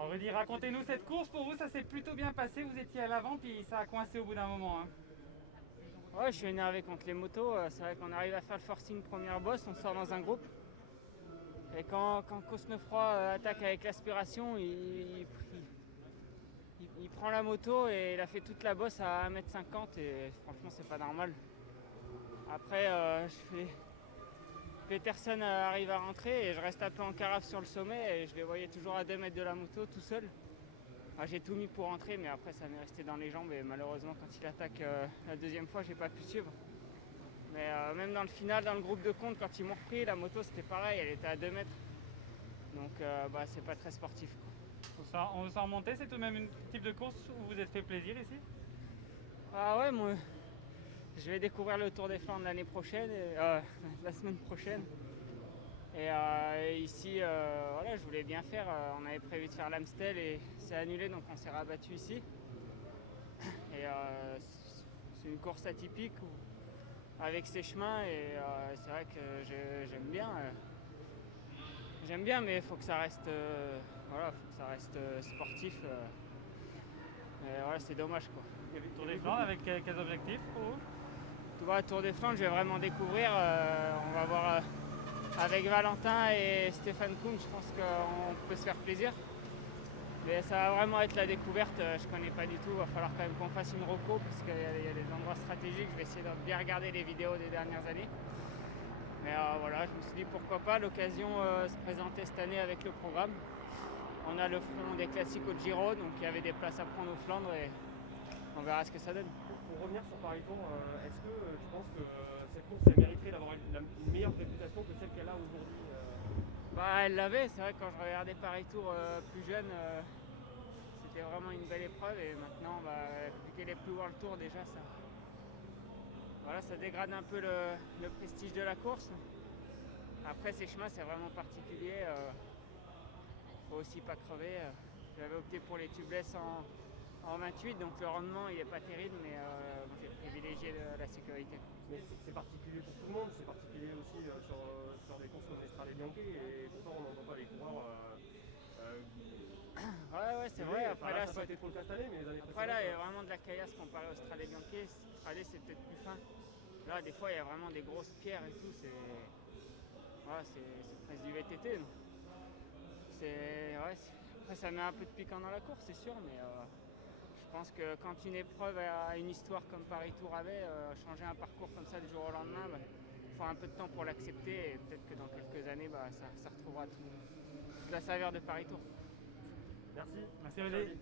Alors Rudy, racontez-nous cette course. Pour vous, ça s'est plutôt bien passé. Vous étiez à l'avant, puis ça a coincé au bout d'un moment, hein. Ouais, je suis énervé contre les motos. C'est vrai qu'on arrive à faire le forcing première bosse, on sort dans un groupe. Et quand Cosnefroy attaque avec l'aspiration, il prend la moto et il a fait toute la bosse à 1,50 m et franchement c'est pas normal. Après Peterson arrive à rentrer et je reste un peu en carafe sur le sommet et je les voyais toujours à 2 mètres de la moto tout seul. Enfin, j'ai tout mis pour rentrer mais après ça m'est resté dans les jambes et malheureusement quand il attaque la deuxième fois j'ai pas pu suivre. Mais même dans le final, dans le groupe de compte, quand ils m'ont repris, la moto c'était pareil, elle était à 2 mètres. Donc c'est pas très sportif, quoi. On vous sent remonter. C'est tout de même un type de course où vous vous êtes fait plaisir ici? Ah ouais, moi je vais découvrir le Tour des Flandres l'année prochaine, la semaine prochaine. Et ici, voilà, je voulais bien faire. On avait prévu de faire l'Amstel et c'est annulé, donc on s'est rabattu ici. Et c'est une course atypique avec ses chemins et c'est vrai que j'aime bien. J'aime bien, mais il faut que ça reste, sportif. Mais voilà, c'est dommage, quoi. Il y avait le Tour des Flandres avec quels objectifs pour vous? Tu vois, Tour des Flandres, je vais vraiment découvrir. On va voir avec Valentin et Stéphane Koum, je pense qu'on peut se faire plaisir. Mais ça va vraiment être la découverte, je connais pas du tout. Il va falloir quand même qu'on fasse une reco parce qu'il y a des endroits stratégiques. Je vais essayer de bien regarder les vidéos des dernières années. Mais voilà, je me suis dit pourquoi pas l'occasion se présenter cette année avec le programme. On a le front des classiques au Giro, donc il y avait des places à prendre aux Flandres et on verra ce que ça donne. Pour revenir sur Paris Tour, est-ce que tu penses que cette course elle mériterait d'avoir une meilleure réputation que celle qu'elle a aujourd'hui Bah elle l'avait, c'est vrai que quand je regardais Paris Tour plus jeune, c'était vraiment une belle épreuve et maintenant vu qu'elle est plus World Tour déjà ça dégrade un peu le prestige de la course. Après ces chemins c'est vraiment particulier, faut aussi pas crever. J'avais opté pour les tubeless en 28, donc le rendement il est pas terrible, mais j'ai privilégié la sécurité. Mais c'est particulier pour tout le monde, c'est particulier aussi sur des courses comme l'Estrade Bianche et pourtant on n'entend pas les coureurs. Ouais, c'est vrai. Après là, ça n'a pas été trop le cas cette année, mais les années après là, il y a précédentes. vraiment de la caillasse comparé au Strade Bianche. Strade c'est peut-être plus fin. Là, des fois, il y a vraiment des grosses pierres et tout. C'est presque du VTT. Donc. Après, ça met un peu de piquant dans la course, c'est sûr, mais je pense que quand une épreuve a une histoire comme Paris Tour avait, changer un parcours comme ça du jour au lendemain, il faut un peu de temps pour l'accepter et peut-être que dans quelques années, ça retrouvera toute la saveur de Paris Tour. Merci. Merci Rudy.